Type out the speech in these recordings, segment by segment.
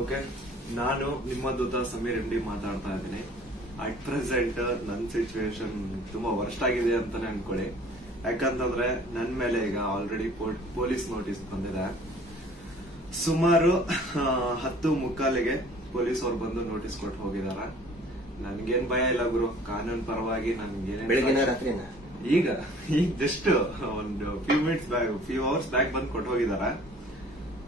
okay ನಾನು ನಿಮ್ಮ ದೂತ Sameer M D ಮಾತಾಡ್ತಾ ಇದ್ದೀನಿ ಅಟ್ ಪ್ರೆಸೆಂಟ್ ನನ್ನ ಸಿಚುವೇಶನ್ ತುಂಬಾ ವರ್ಸ್ಟ್ ಆಗಿದೆ ಅಂತಾನೆ ಅನ್ಕೊಳ್ಳಿ ಯಾಕಂತಂದ್ರೆ ನನ್ನ ಮೇಲೆ ಈಗ ಆಲ್ರೆಡಿ ಪೊಲೀಸ್ ನೋಟಿಸ್ ಬಂದಿದೆ ಸುಮಾರು ಹತ್ತು ಮುಕ್ಕಾಲಿಗೆ ಪೊಲೀಸ್ ಅವ್ರು ಬಂದು ನೋಟಿಸ್ ಕೊಟ್ಟು ಹೋಗಿದಾರ ನನ್ಗೇನ್ ಭಯ ಇಲ್ಲ ಗುರು ಕಾನೂನು ಪರವಾಗಿ ನನ್ಗೆ ಈಗ ಈಗ ಜಸ್ಟ್ ಒಂದು few minutes back few hours back ಬಂದು ಕೊಟ್ಟು ಹೋಗಿದಾರ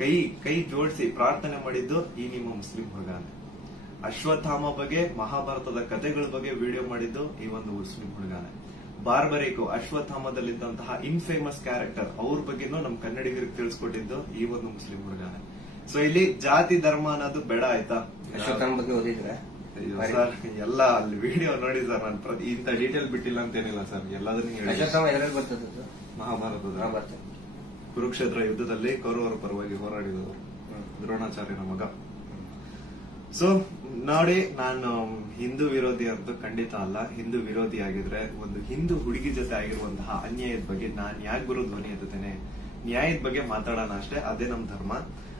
ಕೈ ಕೈ ಜೋಡಿಸಿ ಪ್ರಾರ್ಥನೆ ಮಾಡಿದ್ದು ಈ ನಿಮ್ಮ ಮುಸ್ಲಿಂ ಹುಡುಗಾನೆ ಅಶ್ವತ್ಥಾಮ ಬಗ್ಗೆ ಮಹಾಭಾರತದ ಕಥೆಗಳ ಬಗ್ಗೆ ವಿಡಿಯೋ ಮಾಡಿದ್ದು ಈ ಒಂದು ಮುಸ್ಲಿಂ ಹುಡುಗಾನೆ ಬಾರ್ಬರಿಕು ಅಶ್ವತ್ಥಾಮದಲ್ಲಿದ್ದಂತಹ ಇನ್ ಫೇಮಸ್ ಕ್ಯಾರೆಕ್ಟರ್ ಅವ್ರ ಬಗ್ಗೆನೂ ನಮ್ ಕನ್ನಡಿಗರಿಗೆ ತಿಳಿಸ್ಕೊಟ್ಟಿದ್ದು ಈ ಒಂದು ಮುಸ್ಲಿಂ ಹುಡುಗಾನೆ ಸೊ ಇಲ್ಲಿ ಜಾತಿ ಧರ್ಮ ಅನ್ನೋದು ಬೇಡ ಆಯ್ತಾ ಅಶ್ವತ್ಥಾಮ ಬಗ್ಗೆ ಓದಿದ್ರೆ ಸರ್ ಎಲ್ಲ ಅಲ್ಲಿ ವಿಡಿಯೋ ನೋಡಿ ಸರ್ ನಾನು ಇಂತ ಡೀಟೇಲ್ ಬಿಟ್ಟಿಲ್ಲ ಅಂತೇನಿಲ್ಲ ಸರ್ ಎಲ್ಲದನ್ನ ಮಹಾಭಾರತದ ಕುರುಕ್ಷೇತ್ರ ಯುದ್ಧದಲ್ಲಿ ಕೌರವರ ಪರವಾಗಿ ಹೋರಾಡಿದವರು ದ್ರೋಣಾಚಾರ್ಯನ ಮಗ ಸೊ ನೋಡಿ ನಾನು ಹಿಂದೂ ವಿರೋಧಿ ಅಂತ ಖಂಡಿತ ಅಲ್ಲ ಹಿಂದೂ ವಿರೋಧಿ ಆಗಿದ್ರೆ ಒಂದು ಹಿಂದೂ ಹುಡುಗಿ ಜೊತೆ ಆಗಿರುವಂತಹ ಅನ್ಯಾಯದ ಬಗ್ಗೆ ನಾನು ಯಾಕೆ ಗುರು ಧ್ವನಿ ಎತ್ತೇನೆ ನ್ಯಾಯದ ಬಗ್ಗೆ ಮಾತಾಡೋಣ ಅಷ್ಟೇ ಅದೇ ನಮ್ಮ ಧರ್ಮ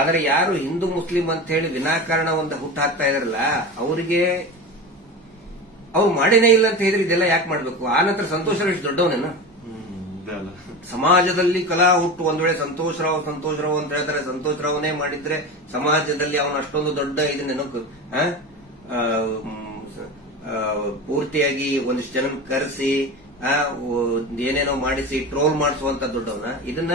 ಆದರೆ ಯಾರು ಹಿಂದೂ ಮುಸ್ಲಿಂ ಅಂತ ಹೇಳಿ ವಿನಾಕಾರಣ ಒಂದು ಹುಟ್ಟು ಹಾಕ್ತಾ ಇದಾರಲ್ಲ ಅವರಿಗೆ ಅವ್ರು ಮಾಡಿನೇ ಇಲ್ಲ ಅಂತ ಹೇಳಿದ್ರೆ ಇದೆಲ್ಲ ಯಾಕೆ ಮಾಡಬೇಕು ಆ ನಂತರ ಸಂತೋಷ ಎಷ್ಟು ದೊಡ್ಡವನೇನ ಸಮಾಜದಲ್ಲಿ ಕಲಾ ಹುಟ್ಟು ಒಂದ್ ವೇಳೆ ಸಂತೋಷರಾವ್ ಸಂತೋಷರಾವ್ ಅಂತ ಹೇಳ್ತಾರೆ ಸಂತೋಷರಾವನೇ ಮಾಡಿದ್ರೆ ಸಮಾಜದಲ್ಲಿ ಅವನ ಅಷ್ಟೊಂದು ದೊಡ್ಡ ಇದು ನೆನಪು ಪೂರ್ತಿಯಾಗಿ ಒಂದಿಷ್ಟು ಜನ ಕರೆಸಿ ಏನೇನೋ ಮಾಡಿಸಿ ಟ್ರೋಲ್ ಮಾಡಿಸುವಂತ ದೊಡ್ಡವನ ಇದನ್ನ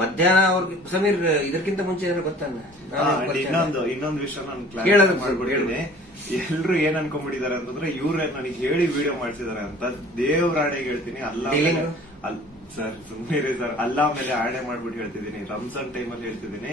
ಮಧ್ಯಾಹ್ನ ಅವ್ರಿಗೆ ಸಮೀರ್ ಇದಕ್ಕಿಂತ ಮುಂಚೆ ಏನಾದ್ರು ಗೊತ್ತಾನ ಇನ್ನೊಂದು ಇನ್ನೊಂದು ವಿಷಯ ನಾನು ಕ್ಲಾರಿಫೈ ಎಲ್ರು ಏನ್ ಅನ್ಕೊಂಡ್ಬಿಟ್ಟಿದ್ದಾರೆ ಅಂತಂದ್ರೆ ಇವ್ರೆ ನನಗೆ ಹೇಳಿ ವಿಡಿಯೋ ಮಾಡ್ಸಿದಾರೆ ಅಂತ ದೇವ್ರ ಆಣೆಗೆ ಹೇಳ್ತೀನಿ ಅಲ್ಲ ಸರ್ ಸುಮ್ಮನೆ ಸರ್ ಅಲ್ಲ ಮೇಲೆ ಆಣೆ ಮಾಡ್ಬಿಟ್ಟು ಹೇಳ್ತಿದ್ದೀನಿ ರಂಜಾನ್ ಟೈಮ್ ಅಲ್ಲಿ ಹೇಳ್ತಿದ್ದೀನಿ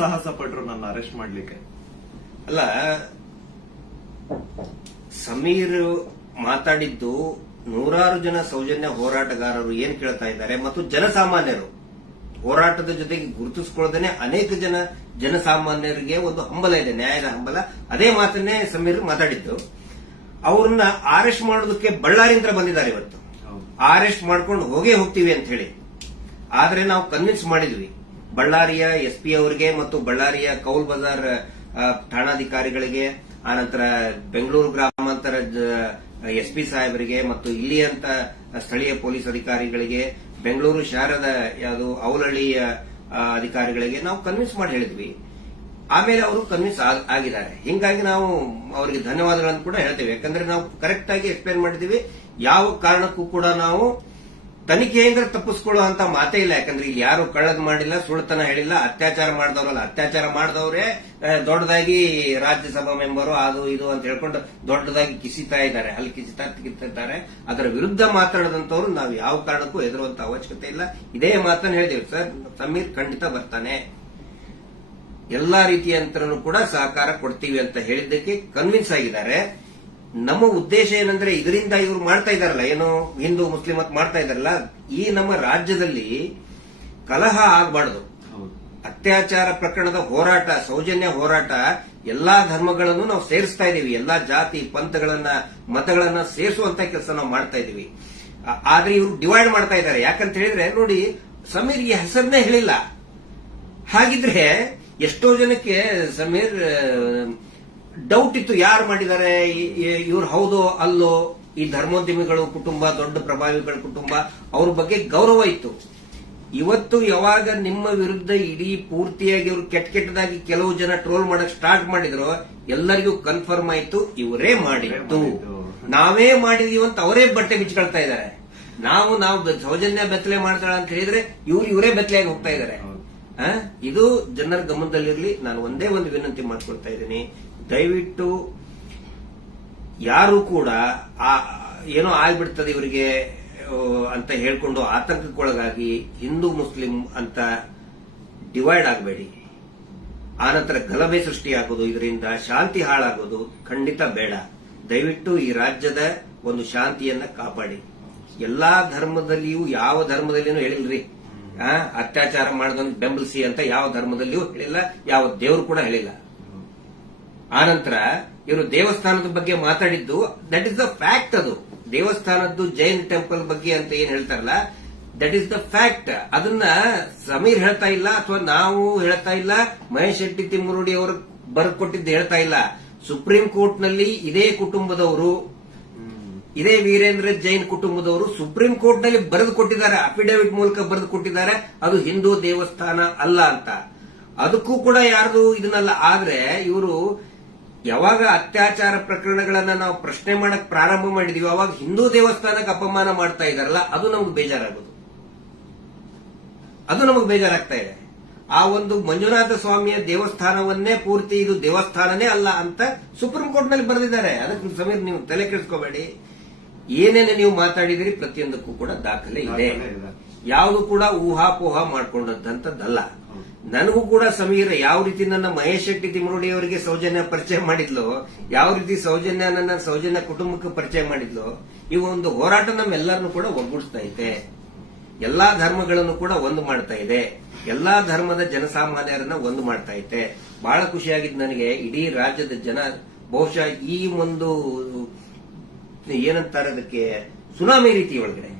ಸಾಹಸ ಪಟ್ರು ನನ್ನ ಅರೆಸ್ಟ್ ಮಾಡ್ಲಿಕ್ಕೆ ಅಲ್ಲ ಸಮೀರ್ ಮಾತಾಡಿದ್ದು ನೂರಾರು ಜನ ಸೌಜನ್ಯ ಹೋರಾಟಗಾರರು ಏನ್ ಕೇಳ್ತಾ ಇದ್ದಾರೆ ಮತ್ತು ಜನಸಾಮಾನ್ಯರು ಹೋರಾಟದ ಜೊತೆಗೆ ಗುರುತಿಸಿಕೊಳ್ಳದೇನೆ ಅನೇಕ ಜನ ಜನಸಾಮಾನ್ಯರಿಗೆ ಒಂದು ಹಂಬಲ ಇದೆ ನ್ಯಾಯದ ಹಂಬಲ ಅದೇ ಮಾತನ್ನೇ ಸಮೀರ್ ಮಾತಾಡಿದ್ದು ಅವ್ರನ್ನ ಅರೆಸ್ಟ್ ಮಾಡೋದಕ್ಕೆ ಬಳ್ಳಾರಿಯಿಂದ ಬಂದಿದ್ದಾರೆ ಇವತ್ತು ಅರೆಸ್ಟ್ ಮಾಡ್ಕೊಂಡು ಹೋಗೇ ಹೋಗ್ತೀವಿ ಅಂತ ಹೇಳಿ ಆದ್ರೆ ನಾವು ಕನ್ವಿನ್ಸ್ ಮಾಡಿದ್ವಿ ಬಳ್ಳಾರಿಯ ಎಸ್ಪಿ ಅವರಿಗೆ ಮತ್ತು ಬಳ್ಳಾರಿಯ ಕೌಲ್ ಬಜಾರ್ ಠಾಣಾಧಿಕಾರಿಗಳಿಗೆ ಆನಂತರ ಬೆಂಗಳೂರು ಗ್ರಾಮಾಂತರ ಎಸ್ಪಿ ಸಾಹೇಬರಿಗೆ ಮತ್ತು ಇಲ್ಲಿಯಂತ ಸ್ಥಳೀಯ ಪೊಲೀಸ್ ಅಧಿಕಾರಿಗಳಿಗೆ ಬೆಂಗಳೂರು ಶಹರದ ಯಾವುದು ಅವಲಹಳ್ಳಿಯ ಅಧಿಕಾರಿಗಳಿಗೆ ನಾವು ಕನ್ವಿನ್ಸ್ ಮಾಡಿ ಹೇಳಿದ್ವಿ ಆಮೇಲೆ ಅವರು ಕನ್ವಿನ್ಸ್ ಆಗಿದ್ದಾರೆ ಹಿಂಗಾಗಿ ನಾವು ಅವರಿಗೆ ಧನ್ಯವಾದಗಳನ್ನು ಕೂಡ ಹೇಳ್ತೇವೆ ಯಾಕಂದ್ರೆ ನಾವು ಕರೆಕ್ಟ್ ಆಗಿ ಎಕ್ಸ್ಪ್ಲೇನ್ ಮಾಡಿದೀವಿ ಯಾವ ಕಾರಣಕ್ಕೂ ಕೂಡ ನಾವು ತನಿಖೆಯಿಂದ ತಪ್ಪಿಸ್ಕೊಳ್ಳೋ ಅಂತ ಮಾತೇ ಇಲ್ಲ ಯಾಕಂದ್ರೆ ಇಲ್ಲಿ ಯಾರು ಕಳ್ಳದ್ ಮಾಡಿಲ್ಲ ಸುಳ್ತನ ಹೇಳಿಲ್ಲ ಅತ್ಯಾಚಾರ ಮಾಡಿದವರಲ್ಲ ಅತ್ಯಾಚಾರ ಮಾಡಿದವರೇ ದೊಡ್ಡದಾಗಿ ರಾಜ್ಯಸಭಾ ಮೆಂಬರು ಅದು ಇದು ಅಂತ ಹೇಳ್ಕೊಂಡು ದೊಡ್ಡದಾಗಿ ಕಿಸಿತಾ ಇದ್ದಾರೆ ಅಲ್ಲಿ ಕಿಸಿತಾ ಇದ್ದಾರೆ ಅದರ ವಿರುದ್ಧ ಮಾತಾಡದಂತವ್ರು ನಾವು ಯಾವ ಕಾರಣಕ್ಕೂ ಎದುರುವಂತ ಅವಶ್ಯಕತೆ ಇಲ್ಲ ಇದೇ ಮಾತನ್ನು ಹೇಳಿದೆವು ಸರ್ ಸಮೀರ್ ಖಂಡಿತ ಬರ್ತಾನೆ ಎಲ್ಲಾ ರೀತಿಯಂತರನು ಕೂಡ ಸಹಕಾರ ಕೊಡ್ತೀವಿ ಅಂತ ಹೇಳಿದ್ದಕ್ಕೆ ಕನ್ವಿನ್ಸ್ ಆಗಿದ್ದಾರೆ ನಮ್ಮ ಉದ್ದೇಶ ಏನಂದ್ರೆ ಇದರಿಂದ ಇವರು ಮಾಡ್ತಾ ಇದಾರಲ್ಲ ಏನು ಹಿಂದೂ ಮುಸ್ಲಿಂ ಅಂತ ಮಾಡ್ತಾ ಇದಾರಲ್ಲ ಈ ನಮ್ಮ ರಾಜ್ಯದಲ್ಲಿ ಕಲಹ ಆಗಬಾರ್ದು ಅತ್ಯಾಚಾರ ಪ್ರಕರಣದ ಹೋರಾಟ ಸೌಜನ್ಯ ಹೋರಾಟ ಎಲ್ಲಾ ಧರ್ಮಗಳನ್ನು ನಾವು ಸೇರಿಸ್ತಾ ಇದೀವಿ ಎಲ್ಲಾ ಜಾತಿ ಪಂಥಗಳನ್ನ ಮತಗಳನ್ನ ಸೇರಿಸುವಂತ ಕೆಲಸ ನಾವು ಮಾಡ್ತಾ ಇದೀವಿ ಆದ್ರೆ ಇವರು ಡಿವೈಡ್ ಮಾಡ್ತಾ ಇದ್ದಾರೆ ಯಾಕಂತ ಹೇಳಿದ್ರೆ ನೋಡಿ ಸಮೀರ್ ಈ ಹೆಸರನ್ನೇ ಹೇಳಿಲ್ಲ ಹಾಗಿದ್ರೆ ಎಷ್ಟೋ ಜನಕ್ಕೆ ಸಮೀರ್ ಡೌಟ್ ಇತ್ತು ಯಾರು ಮಾಡಿದ್ದಾರೆ ಇವ್ರು ಹೌದು ಅಲ್ಲೋ ಈ ಧರ್ಮೋದ್ಯಮಿಗಳು ಕುಟುಂಬ ದೊಡ್ಡ ಪ್ರಭಾವಿಗಳ ಕುಟುಂಬ ಅವ್ರ ಬಗ್ಗೆ ಗೌರವ ಇತ್ತು ಇವತ್ತು ಯಾವಾಗ ನಿಮ್ಮ ವಿರುದ್ಧ ಇಡೀ ಪೂರ್ತಿಯಾಗಿ ಇವರು ಕೆಟ್ಟ ಕೆಟ್ಟದಾಗಿ ಕೆಲವು ಜನ ಟ್ರೋಲ್ ಮಾಡಕ್ ಸ್ಟಾರ್ಟ್ ಮಾಡಿದ್ರು ಎಲ್ಲರಿಗೂ ಕನ್ಫರ್ಮ್ ಆಯ್ತು ಇವರೇ ಮಾಡಿದ್ದು ನಾವೇ ಮಾಡಿದೀವಿ ಅಂತ ಅವರೇ ಬಟ್ಟೆ ಬಿಚ್ಚಿಕೊಳ್ತಾ ಇದ್ದಾರೆ ನಾವು ನಾವು ಸೌಜನ್ಯ ಬೆತ್ತಲೆ ಮಾಡ್ತಾಳ ಅಂತ ಹೇಳಿದ್ರೆ ಇವ್ರು ಇವರೇ ಬೆತ್ತಲೆಯಾಗಿ ಹೋಗ್ತಾ ಇದ್ದಾರೆ ಇದು ಜನರ ಗಮನದಲ್ಲಿರ್ಲಿ ನಾನು ಒಂದೇ ಒಂದು ವಿನಂತಿ ಮಾಡ್ಕೊಳ್ತಾ ಇದ್ದೀನಿ ದಯವಿಟ್ಟು ಯಾರು ಕೂಡ ಆ ಏನೋ ಆಗ್ಬಿಡ್ತದೆ ಇವರಿಗೆ ಅಂತ ಹೇಳ್ಕೊಂಡು ಆತಂಕಕ್ಕೊಳಗಾಗಿ ಹಿಂದೂ ಮುಸ್ಲಿಂ ಅಂತ ಡಿವೈಡ್ ಆಗಬೇಡಿ ಆನಂತರ ಗಲಭೆ ಸೃಷ್ಟಿಯಾಗೋದು ಇದರಿಂದ ಶಾಂತಿ ಹಾಳಾಗೋದು ಖಂಡಿತ ಬೇಡ ದಯವಿಟ್ಟು ಈ ರಾಜ್ಯದ ಒಂದು ಶಾಂತಿಯನ್ನ ಕಾಪಾಡಿ ಎಲ್ಲಾ ಧರ್ಮದಲ್ಲಿಯೂ ಯಾವ ಧರ್ಮದಲ್ಲಿನೂ ಹೇಳಿಲ್ರಿ ಅತ್ಯಾಚಾರ ಮಾಡೋದನ್ನು ಬೆಂಬಲಿಸಿ ಅಂತ ಯಾವ ಧರ್ಮದಲ್ಲಿಯೂ ಹೇಳಿಲ್ಲ ಯಾವ ದೇವರು ಕೂಡ ಹೇಳಿಲ್ಲ ಆನಂತರ ಇವರು ದೇವಸ್ಥಾನದ ಬಗ್ಗೆ ಮಾತಾಡಿದ್ದು ದಟ್ ಇಸ್ ದ ಫ್ಯಾಕ್ಟ್ ಅದು ದೇವಸ್ಥಾನದ್ದು ಜೈನ್ ಟೆಂಪಲ್ ಬಗ್ಗೆ ಅಂತ ಏನ್ ಹೇಳ್ತಾರಲ್ಲ ದಟ್ ಇಸ್ ದ ಫ್ಯಾಕ್ಟ್ ಅದನ್ನ ಸಮೀರ್ ಹೇಳ್ತಾ ಇಲ್ಲ ಅಥವಾ ನಾವು ಹೇಳ್ತಾ ಇಲ್ಲ ಮಹೇಶ್ ಶೆಟ್ಟಿ ತಿಮ್ಮುರುಡಿ ಅವರು ಕೊಟ್ಟಿದ್ದು ಹೇಳ್ತಾ ಇಲ್ಲ ಸುಪ್ರೀಂ ಕೋರ್ಟ್ ನಲ್ಲಿ ಇದೇ ಕುಟುಂಬದವರು ಇದೇ ವೀರೇಂದ್ರ ಜೈನ್ ಕುಟುಂಬದವರು ಸುಪ್ರೀಂ ಕೋರ್ಟ್ ನಲ್ಲಿ ಬರೆದು ಕೊಟ್ಟಿದ್ದಾರೆ ಅಫಿಡೇವಿಟ್ ಮೂಲಕ ಬರೆದು ಕೊಟ್ಟಿದ್ದಾರೆ ಅದು ಹಿಂದೂ ದೇವಸ್ಥಾನ ಅಲ್ಲ ಅಂತ ಅದಕ್ಕೂ ಕೂಡ ಯಾರ್ದು ಇದನ್ನಲ್ಲ ಆದ್ರೆ ಇವರು ಯಾವಾಗ ಅತ್ಯಾಚಾರ ಪ್ರಕರಣಗಳನ್ನ ನಾವು ಪ್ರಶ್ನೆ ಮಾಡಕ್ ಪ್ರಾರಂಭ ಮಾಡಿದೀವಿ ಅವಾಗ ಹಿಂದೂ ದೇವಸ್ಥಾನಕ್ಕೆ ಅಪಮಾನ ಮಾಡ್ತಾ ಇದಾರಲ್ಲ ಅದು ನಮ್ಗೆ ಬೇಜಾರಾಗೋದು ಅದು ನಮಗ್ ಬೇಜಾರಾಗ್ತಾ ಇದೆ ಆ ಒಂದು ಮಂಜುನಾಥ ಸ್ವಾಮಿಯ ದೇವಸ್ಥಾನವನ್ನೇ ಪೂರ್ತಿ ಇದು ದೇವಸ್ಥಾನನೇ ಅಲ್ಲ ಅಂತ ಸುಪ್ರೀಂ ಕೋರ್ಟ್ ನಲ್ಲಿ ಬರೆದಿದ್ದಾರೆ ಅದಕ್ಕೆ ಸಮೀರ್ ನೀವು ತಲೆ ಕೆಡಿಸ್ಕೋಬೇಡಿ ಏನೇನು ನೀವು ಮಾತಾಡಿದಿರಿ ಪ್ರತಿಯೊಂದಕ್ಕೂ ಕೂಡ ದಾಖಲೆ ಇದೆ ಯಾವುದು ಕೂಡ ಊಹಾಪೋಹ ಮಾಡಿಕೊಂಡಂತದ್ದಲ್ಲ ನನಗೂ ಕೂಡ ಸಮೀರ ಯಾವ ರೀತಿ ನನ್ನ ಮಹೇಶ್ ಶೆಟ್ಟಿ ತಿಮರುಡಿ ಅವರಿಗೆ ಸೌಜನ್ಯ ಪರಿಚಯ ಮಾಡಿದ್ಲು ಯಾವ ರೀತಿ ಸೌಜನ್ಯ ನನ್ನ ಸೌಜನ್ಯ ಕುಟುಂಬಕ್ಕೆ ಪರಿಚಯ ಮಾಡಿದ್ಲು ಈ ಒಂದು ಹೋರಾಟ ನಮ್ಮೆಲ್ಲರನ್ನು ಕೂಡ ಒಗ್ಗೂಡಿಸ್ತಾ ಇದೆ ಎಲ್ಲಾ ಧರ್ಮಗಳನ್ನು ಕೂಡ ಒಂದು ಮಾಡ್ತಾ ಇದೆ ಎಲ್ಲಾ ಧರ್ಮದ ಜನಸಾಮಾನ್ಯರನ್ನ ಒಂದು ಮಾಡ್ತಾ ಇದೆ ಬಹಳ ಖುಷಿಯಾಗಿದ್ದು ನನಗೆ ಇಡೀ ರಾಜ್ಯದ ಜನ ಬಹುಶಃ ಈ ಒಂದು ಏನಂತಾರೆ ಅದಕ್ಕೆ ಸುನಾಮಿ ರೀತಿ ಒಳಗಡೆ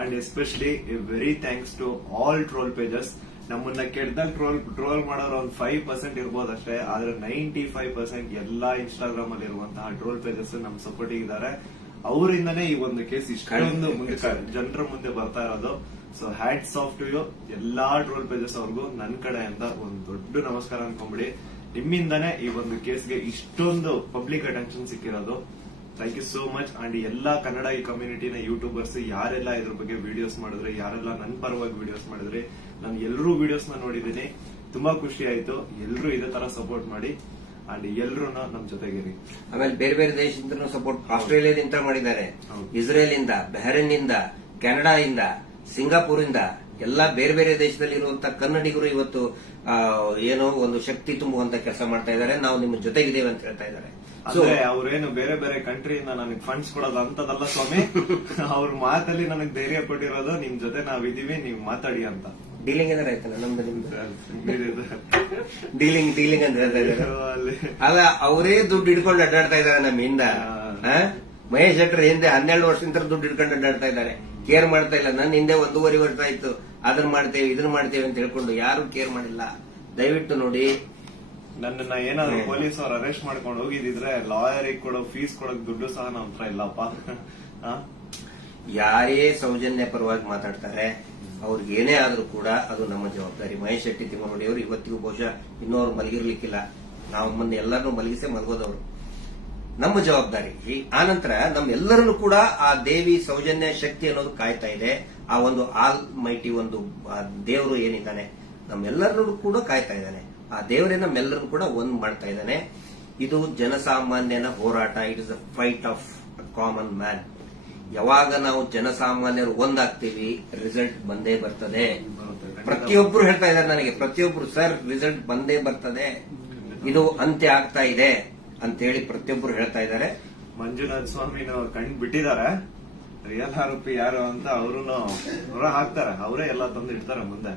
and especially very thanks to all troll pages ನಮ್ಮನ್ನ ಕೆಟ್ಟದಾಗ ಟ್ರೋಲ್ ಟ್ರೋಲ್ ಮಾಡೋರು ಒಂದು ಫೈವ್ ಪರ್ಸೆಂಟ್ ಇರ್ಬೋದು ಅಷ್ಟೇ ಆದ್ರೆ ನೈಂಟಿ ಫೈವ್ ಪರ್ಸೆಂಟ್ ಎಲ್ಲಾ ಇನ್ಸ್ಟಾಗ್ರಾಮ್ ಅಲ್ಲಿ ಇರುವಂತಹ ಟ್ರೋಲ್ ಪೇಜಸ್ ನಮ್ ಸಪೋರ್ಟ್ ಇದ್ದಾರೆ ಅವರಿಂದನೇ ಈ ಒಂದು ಕೇಸ್ ಇಷ್ಟೊಂದು ಮುಂದೆ ಜನರ ಮುಂದೆ ಬರ್ತಾ ಇರೋದು so hats off to you ಎಲ್ಲಾ ಟ್ರೋಲ್ ಪೇಜಸ್ ಅವ್ರಿಗೂ ನನ್ನ ಕಡೆಯಿಂದ ಒಂದು ದೊಡ್ಡ ನಮಸ್ಕಾರ ಅನ್ಕೊಂಡ್ಬಿಡಿ ನಿಮ್ಮಿಂದನೇ ಈ ಒಂದು ಕೇಸ್ಗೆ ಇಷ್ಟೊಂದು ಪಬ್ಲಿಕ್ ಅಟೆನ್ಷನ್ ಸಿಕ್ಕಿರೋದು thank you so much and ಎಲ್ಲಾ ಕನ್ನಡ ಈ ಕಮ್ಯುನಿಟಿನ ಯೂಟ್ಯೂಬರ್ಸ್ ಯಾರೆಲ್ಲ ಇದ್ರ ಬಗ್ಗೆ ವಿಡಿಯೋಸ್ ಮಾಡಿದ್ರೆ ಯಾರೆಲ್ಲ ನನ್ನ ಪರವಾಗಿ ವಿಡಿಯೋಸ್ ಮಾಡಿದ್ರೆ ನಾನು ಎಲ್ಲರೂ ವಿಡಿಯೋಸ್ ನ ನೋಡಿದ್ದೀನಿ ತುಂಬಾ ಖುಷಿ ಆಯಿತು ಎಲ್ಲರೂ ಇದೇ ತರ ಸಪೋರ್ಟ್ ಮಾಡಿ ಅಂಡ್ ಎಲ್ಲರೂ ನಮ್ ಜೊತೆಗಿರಿ ಆಮೇಲೆ ಬೇರೆ ಬೇರೆ ದೇಶದಿಂದ ಸಪೋರ್ಟ್ ಆಸ್ಟ್ರೇಲಿಯಾದಿಂದ ಮಾಡಿದ್ದಾರೆ ಇಸ್ರೇಲ್ ಇಂದ ಬಹರೇನ್ ಇಂದ ಕೆನಡಾ ಇಂದ ಸಿಂಗಾಪುರ್ ಇಂದ ಎಲ್ಲಾ ಬೇರೆ ಬೇರೆ ದೇಶದಲ್ಲಿ ಇರುವಂತಹ ಕನ್ನಡಿಗರು ಇವತ್ತು ಏನೋ ಒಂದು ಶಕ್ತಿ ತುಂಬುವಂತ ಕೆಲಸ ಮಾಡ್ತಾ ಇದ್ದಾರೆ ನಾವು ನಿಮ್ಮ ಜೊತೆಗಿದ್ದೇವೆ ಅಂತ ಹೇಳ್ತಾ ಇದ್ದಾರೆ ಅದೇ ಅವ್ರೇನು ಬೇರೆ ಬೇರೆ ಕಂಟ್ರಿಯಿಂದ ನನಗೆ ಫಂಡ್ಸ್ ಕೊಡೋದು ಅಂತದಲ್ಲ ಸ್ವಾಮಿ ಅವ್ರ ಮಾತಲ್ಲಿ ನನಗೆ ಧೈರ್ಯ ಕೊಟ್ಟಿರೋದು ನಿಮ್ ಜೊತೆ ನಾವಿದೀವಿ ನೀವ್ ಮಾತಾಡಿ ಅಂತ ಡೀಲಿಂಗ್ ಅಂದ್ರೆ ಆಯ್ತಲ್ಲ ನಮ್ದು ಡೀಲಿಂಗ್ ಡೀಲಿಂಗ್ ಅಂದ್ರೆ ಹೇಳ್ತಾ ಅಲ್ಲ ಅವರೇ ದುಡ್ಡು ಹಿಡ್ಕೊಂಡು ಅಡ್ಡಾಡ್ತಾ ಇದ್ದಾರೆ ನಮ್ಮಿಂದ ಮಹೇಶ್ ಶೆಟ್ಟರ್ ಹಿಂದೆ ಹನ್ನೆರಡು ವರ್ಷದಿಂದ ದುಡ್ಡು ಹಿಡ್ಕೊಂಡು ಅಡ್ಡಾಡ್ತಾ ಇದ್ದಾರೆ ಕೇರ್ ಮಾಡ್ತಾ ಇಲ್ಲ ನನ್ನ ಹಿಂದೆ ಒಂದೂವರೆ ವರ್ಷ ಆಯ್ತು ಅದನ್ನ ಮಾಡ್ತೇವೆ ಇದನ್ನ ಮಾಡ್ತೇವೆ ಅಂತ ಹೇಳ್ಕೊಂಡು ಯಾರು ಕೇರ್ ಮಾಡಿಲ್ಲ ದಯವಿಟ್ಟು ನೋಡಿ ನನ್ನನ್ನ ಏನಾದ್ರು ಪೊಲೀಸ್ ಅವ್ರು ಅರೆಸ್ಟ್ ಮಾಡ್ಕೊಂಡು ಹೋಗಿದ್ರೆ ಲಾಯರ್ ಕೊಡೋ ಫೀಸ್ ಕೊಡೋಕ್ ದುಡ್ಡು ಸಹ ನಮ್ಮತ್ರ ಇಲ್ಲಪ್ಪ ಯಾರೇ ಸೌಜನ್ಯ ಪರವಾಗಿ ಮಾತಾಡ್ತಾರೆ ಅವ್ರಿಗೆ ಏನೇ ಆದ್ರೂ ಕೂಡ ಅದು ನಮ್ಮ ಜವಾಬ್ದಾರಿ ಮಹೇಶ್ ಶೆಟ್ಟಿ ತಿಮ್ಮನೋಡಿ ಅವರು ಇವತ್ತಿಗೂ ಬಹುಶಃ ಇನ್ನೂ ಮಲಗಿರ್ಲಿಕ್ಕಿಲ್ಲ ನಾವು ಮೊನ್ನೆ ಎಲ್ಲರನ್ನೂ ಮಲಗಿಸೇ ಮಲಗೋದವರು ನಮ್ಮ ಜವಾಬ್ದಾರಿ ಆ ನಂತರ ನಮ್ಮೆಲ್ಲರನ್ನು ಕೂಡ ಆ ದೇವಿ ಸೌಜನ್ಯ ಶಕ್ತಿ ಅನ್ನೋದು ಕಾಯ್ತಾ ಇದೆ ಆ ಒಂದು ಆಲ್ ಮೈಟಿ ಒಂದು ದೇವರು ಏನಿದ್ದಾನೆ ನಮ್ಮೆಲ್ಲರನ್ನು ಕೂಡ ಕಾಯ್ತಾ ಇದ್ದಾನೆ ಆ ದೇವರೇ ನಮ್ಮೆಲ್ಲರೂ ಕೂಡ ಒಂದ್ ಮಾಡ್ತಾ ಇದ್ದಾನೆ ಇದು ಜನಸಾಮಾನ್ಯನ ಹೋರಾಟ it is a fight of a common man ಯಾವಾಗ ನಾವು ಜನಸಾಮಾನ್ಯರು ಒಂದಾಗ್ತೀವಿ ರಿಸಲ್ಟ್ ಬಂದೇ ಬರ್ತದೆ ಪ್ರತಿಯೊಬ್ರು ಹೇಳ್ತಾ ಇದ್ದಾರೆ ನನಗೆ ಪ್ರತಿಯೊಬ್ರು ಸರ್ ರಿಸಲ್ಟ್ ಬಂದೇ ಬರ್ತದೆ ಇದು ಅಂತ್ಯ ಆಗ್ತಾ ಇದೆ ಅಂತ ಹೇಳಿ ಪ್ರತಿಯೊಬ್ರು ಹೇಳ್ತಾ ಇದ್ದಾರೆ ಮಂಜುನಾಥ್ ಸ್ವಾಮಿನವ್ರು ಕಣ್ ಬಿಟ್ಟಿದ್ದಾರೆ ರಿಯಲ್ ಆರೋಪಿ ಯಾರು ಅಂತ ಅವರು ಹೊರ ಹಾಕ್ತಾರೆ ಅವರೇ ಎಲ್ಲ ತಂದು ಇಡ್ತಾರೆ ಮುಂದೆ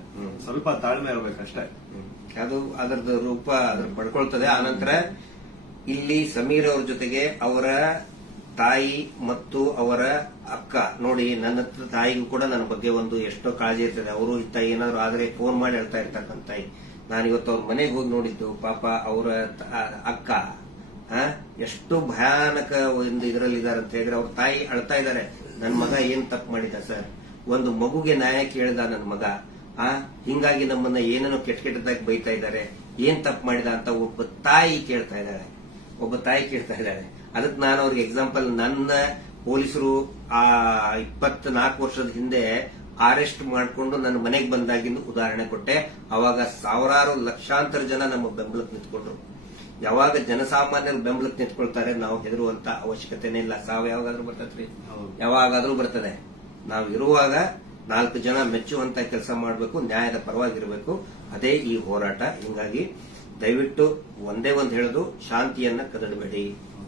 ಸ್ವಲ್ಪ ತಾಳ್ಮೆ ಇರ್ಬೇಕಷ್ಟೇ ಅದು ಅದರದ್ದು ರೂಪ ಅದ್ರ ಪಡ್ಕೊಳ್ತದೆ ಆನಂತರ ಇಲ್ಲಿ ಸಮೀರ್ ಅವ್ರ ಜೊತೆಗೆ ಅವರ ತಾಯಿ ಮತ್ತು ಅವರ ಅಕ್ಕ ನೋಡಿ ನನ್ನ ಹತ್ರ ತಾಯಿಗೂ ಕೂಡ ನನ್ನ ಬಗ್ಗೆ ಒಂದು ಎಷ್ಟೋ ಕಾಳಜಿ ಇರ್ತದೆ ಅವರು ಇತ್ತ ಏನಾದ್ರು ಆದರೆ ಫೋನ್ ಮಾಡಿ ಹೇಳ್ತಾ ಇರ್ತಕ್ಕಂಥ ತಾಯಿ ನಾನು ಇವತ್ತು ಅವ್ರ ಮನೆಗೆ ಹೋಗಿ ನೋಡಿದ್ದು ಪಾಪ ಅವರ ಅಕ್ಕ ಎಷ್ಟು ಭಯಾನಕ ಒಂದು ಇದರಲ್ಲಿ ಇದಾರೆ ಅಂತ ಹೇಳಿದ್ರೆ ಅವ್ರ ತಾಯಿ ಅಳ್ತಾ ಇದ್ದಾರೆ ನನ್ನ ಮಗ ಏನ್ ತಪ್ಪು ಮಾಡಿದ ಸರ್ ಒಂದು ಮಗುಗೆ ನ್ಯಾಯ ಕೇಳಿದ ನನ್ನ ಮಗ ಆ ಹಿಂಗಾಗಿ ನಮ್ಮನ್ನ ಏನೇನೋ ಕೆಟ್ಟ ಕೆಟ್ಟದಾಗಿ ಬೈತಾ ಇದ್ದಾರೆ ಏನ್ ತಪ್ಪು ಮಾಡಿದ ಅಂತ ಒಬ್ಬ ತಾಯಿ ಕೇಳ್ತಾ ಇದ್ದಾಳೆ ಒಬ್ಬ ತಾಯಿ ಕೇಳ್ತಾ ಇದ್ದಾಳೆ ಅದಕ್ಕೆ ನಾನು ಅವ್ರಿಗೆ ಎಕ್ಸಾಂಪಲ್ ನನ್ನ ಪೊಲೀಸರು ಆ ನಾಲ್ಕು ವರ್ಷದ ಹಿಂದೆ ಅರೆಸ್ಟ್ ಮಾಡಿಕೊಂಡು ನನ್ನ ಮನೆಗೆ ಬಂದಾಗಿಂದು ಉದಾಹರಣೆ ಕೊಟ್ಟೆ ಅವಾಗ ಸಾವಿರಾರು ಲಕ್ಷಾಂತರ ಜನ ನಮ್ಮ ಬೆಂಬಲಕ್ಕೆ ನಿಂತ್ಕೊಂಡ್ರು ಯಾವಾಗ ಜನಸಾಮಾನ್ಯರು ಬೆಂಬಲಕ್ಕೆ ನಿಂತ್ಕೊಳ್ತಾರೆ ನಾವು ಹೆದರುವಂತ ಅವಶ್ಯಕತೆನೇ ಇಲ್ಲ ಸಾವು ಯಾವಾಗಾದ್ರೂ ಬರ್ತದ್ರಿ ಯಾವಾಗಾದ್ರೂ ಬರ್ತದೆ ನಾವು ಇರುವಾಗ ನಾಲ್ಕು ಜನ ಮೆಚ್ಚುವಂತ ಕೆಲಸ ಮಾಡಬೇಕು ನ್ಯಾಯದ ಪರವಾಗಿರಬೇಕು ಅದೇ ಈ ಹೋರಾಟ ಹಿಂಗಾಗಿ ದಯವಿಟ್ಟು ಒಂದೇ ಒಂದು ಹೇಳೋದು ಶಾಂತಿಯನ್ನ ಕದಡಬೇಡಿ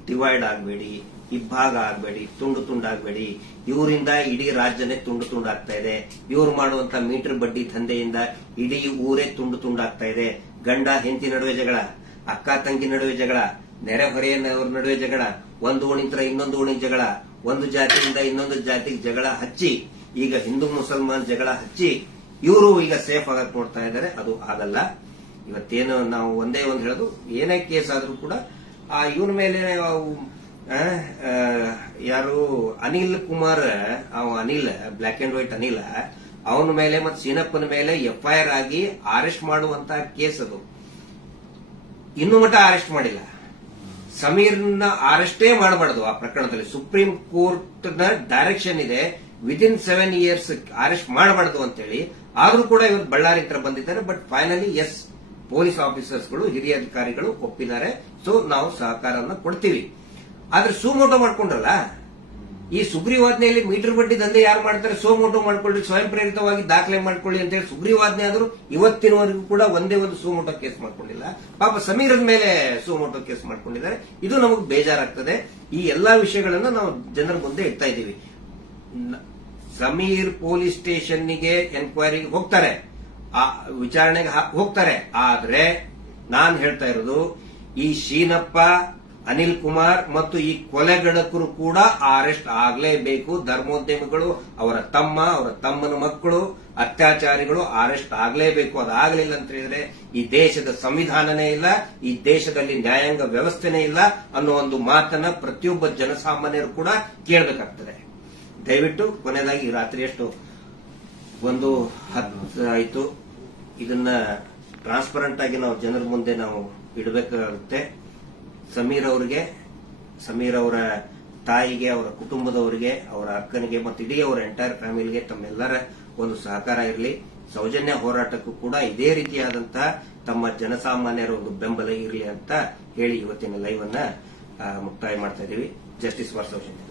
ಡಿವೈಡ್ ಆಗಬೇಡಿ ಇಬ್ಬಾಗ ಆಗಬೇಡಿ ತುಂಡು ತುಂಡಾಗಬೇಡಿ ಇವರಿಂದ ಇಡೀ ರಾಜ್ಯನೇ ತುಂಡು ತುಂಡಾಗ್ತಾ ಇದೆ ಇವ್ರು ಮಾಡುವಂತ ಮೀಟರ್ ಬಡ್ಡಿ ದಂಧೆಯಿಂದ ಇಡೀ ಊರೇ ತುಂಡು ತುಂಡಾಗ್ತಾ ಇದೆ ಗಂಡ ಹೆಂಡತಿ ನಡುವೆ ಜಗಳ ಅಕ್ಕ ತಂಗಿ ನಡುವೆ ಜಗಳ ನೆರೆಹೊರೆಯವ್ರ ನಡುವೆ ಜಗಳ ಒಂದು ಓಣಿಂತರ ಇನ್ನೊಂದು ಓಣಿ ಜಗಳ ಒಂದು ಜಾತಿಯಿಂದ ಇನ್ನೊಂದು ಜಾತಿಗೆ ಜಗಳ ಹಚ್ಚಿ ಈಗ ಹಿಂದೂ ಮುಸಲ್ಮಾನ್ ಜಗಳ ಹಚ್ಚಿ ಇವರು ಈಗ ಸೇಫ್ ಆಗಕ್ ನೋಡ್ತಾ ಇದ್ದಾರೆ ಅದು ಆಗಲ್ಲ ಇವತ್ತೇನು ನಾವು ಒಂದೇ ಒಂದು ಹೇಳೋದು ಏನೇ ಕೇಸ್ ಆದರೂ ಕೂಡ ಆ ಇವನ ಮೇಲೆ ಯಾರು ಅನಿಲ್ ಕುಮಾರ್ ಅವ Anil black and white Anil ಅವನ ಮೇಲೆ ಮತ್ತೆ ಸೀನಪ್ಪನ ಮೇಲೆ ಎಫ್ಐಆರ್ ಆಗಿ ಅರೆಸ್ಟ್ ಮಾಡುವಂತ ಕೇಸ್ ಅದು ಇನ್ನು ಮಟ್ಟ ಅರೆಸ್ಟ್ ಮಾಡಿಲ್ಲ ಸಮೀರ್ನ ಅರೆಸ್ಟೇ ಮಾಡಬಾರ್ದು ಆ ಪ್ರಕರಣದಲ್ಲಿ ಸುಪ್ರೀಂ ನ ಡೈರೆಕ್ಷನ್ ಇದೆ ವಿದಿನ್ ಸೆವೆನ್ ಇಯರ್ಸ್ ಅರೆಸ್ಟ್ ಮಾಡಬಾರ್ದು ಅಂತೇಳಿ ಆದ್ರೂ ಕೂಡ ಇವರು ಬಳ್ಳಾರಿ ಹತ್ರ ಬಂದಿದ್ದಾರೆ ಬಟ್ ಫೈನಲಿ ಎಸ್ ಪೊಲೀಸ್ ಆಫೀಸರ್ಸ್ಗಳು ಹಿರಿಯ ಅಧಿಕಾರಿಗಳು ಒಪ್ಪಿದ್ದಾರೆ ಸೊ ನಾವು ಸಹಕಾರವನ್ನ ಕೊಡ್ತೀವಿ ಆದ್ರೆ ಸುಮೋಟೋ ಮಾಡ್ಕೊಂಡ್ರಲ್ಲ ಈ ಸುಗ್ರೀವಾಜ್ಞೆಯಲ್ಲಿ ಮೀಟರ್ ಬಡ್ಡಿ ದಂಧೆ ಯಾರು ಮಾಡ್ತಾರೆ ಸೋಮೋಟೋ ಮಾಡ್ಕೊಳ್ಳಿ ಸ್ವಯಂ ಪ್ರೇರಿತವಾಗಿ ದಾಖಲೆ ಮಾಡ್ಕೊಳ್ಳಿ ಅಂತ ಹೇಳಿ ಸುಗ್ರೀವಾಜ್ಞೆ ಆದರೂ ಇವತ್ತಿನವರೆಗೂ ಕೂಡ ಒಂದೇ ಒಂದು ಸೋಮೋಟೋ ಕೇಸ್ ಮಾಡ್ಕೊಂಡಿಲ್ಲ ಪಾಪ ಸಮೀರದ ಮೇಲೆ ಸೋಮೋಟೋ ಕೇಸ್ ಮಾಡ್ಕೊಂಡಿದ್ದಾರೆ ಇದು ನಮಗೆ ಬೇಜಾರಾಗ್ತದೆ ಈ ಎಲ್ಲಾ ವಿಷಯಗಳನ್ನ ನಾವು ಜನರ ಮುಂದೆ ಇಡ್ತಾ ಇದ್ದೀವಿ ಜಮೀರ್ ಪೊಲೀಸ್ ಸ್ಟೇಷನ್ಗೆ ಎನ್ಕ್ವೈರಿಗೆ ಹೋಗ್ತಾರೆ ಆ ವಿಚಾರಣೆಗೆ ಹೋಗ್ತಾರೆ ಆದ್ರೆ ನಾನು ಹೇಳ್ತಾ ಇರೋದು ಈ ಶೀನಪ್ಪ ಅನಿಲ್ ಕುಮಾರ್ ಮತ್ತು ಈ ಕೊಲೆಗಡಕರು ಕೂಡ ಅರೆಸ್ಟ್ ಆಗಲೇಬೇಕು ಧರ್ಮೋದ್ಯಮಿಗಳು ಅವರ ತಮ್ಮ ಅವರ ತಮ್ಮನ ಮಕ್ಕಳು ಅತ್ಯಾಚಾರಿಗಳು ಅರೆಸ್ಟ್ ಆಗಲೇಬೇಕು ಅದಾಗಲಿಲ್ಲ ಅಂತ ಹೇಳಿದ್ರೆ ಈ ದೇಶದ ಸಂವಿಧಾನನೇ ಇಲ್ಲ ಈ ದೇಶದಲ್ಲಿ ನ್ಯಾಯಾಂಗ ವ್ಯವಸ್ಥೆನೇ ಇಲ್ಲ ಅನ್ನೋ ಒಂದು ಮಾತನ್ನ ಪ್ರತಿಯೊಬ್ಬ ಜನಸಾಮಾನ್ಯರು ಕೂಡ ಕೇಳಬೇಕಾಗ್ತದೆ ದಯವಿಟ್ಟು ಕೊನೆಯದಾಗಿ ರಾತ್ರಿ ಎಷ್ಟು ಒಂದು ಹತ್ತು ಆಯಿತು ಇದನ್ನ ಟ್ರಾನ್ಸ್ಪರೆಂಟ್ ಆಗಿ ನಾವು ಜನರ ಮುಂದೆ ನಾವು ಇಡಬೇಕಾಗುತ್ತೆ ಸಮೀರ್ ಅವರಿಗೆ ಸಮೀರ್ ಅವರ ತಾಯಿಗೆ ಅವರ ಕುಟುಂಬದವರಿಗೆ ಅವರ ಅಕ್ಕನಿಗೆ ಮತ್ತು ಇಡೀ ಅವರ ಎಂಟೈರ್ ಫ್ಯಾಮಿಲಿಗೆ ತಮ್ಮೆಲ್ಲರ ಒಂದು ಸಹಕಾರ ಇರಲಿ ಸೌಜನ್ಯ ಹೋರಾಟಕ್ಕೂ ಕೂಡ ಇದೇ ರೀತಿಯಾದಂತಹ ತಮ್ಮ ಜನಸಾಮಾನ್ಯರ ಒಂದು ಬೆಂಬಲ ಇರಲಿ ಅಂತ ಹೇಳಿ ಇವತ್ತಿನ ಲೈವ್ ಅನ್ನ ಮುಕ್ತಾಯ ಮಾಡ್ತಾ ಇದೀವಿ ಜಸ್ಟಿಸ್ ಫಾರ್ ಸೌಜನ್ಯ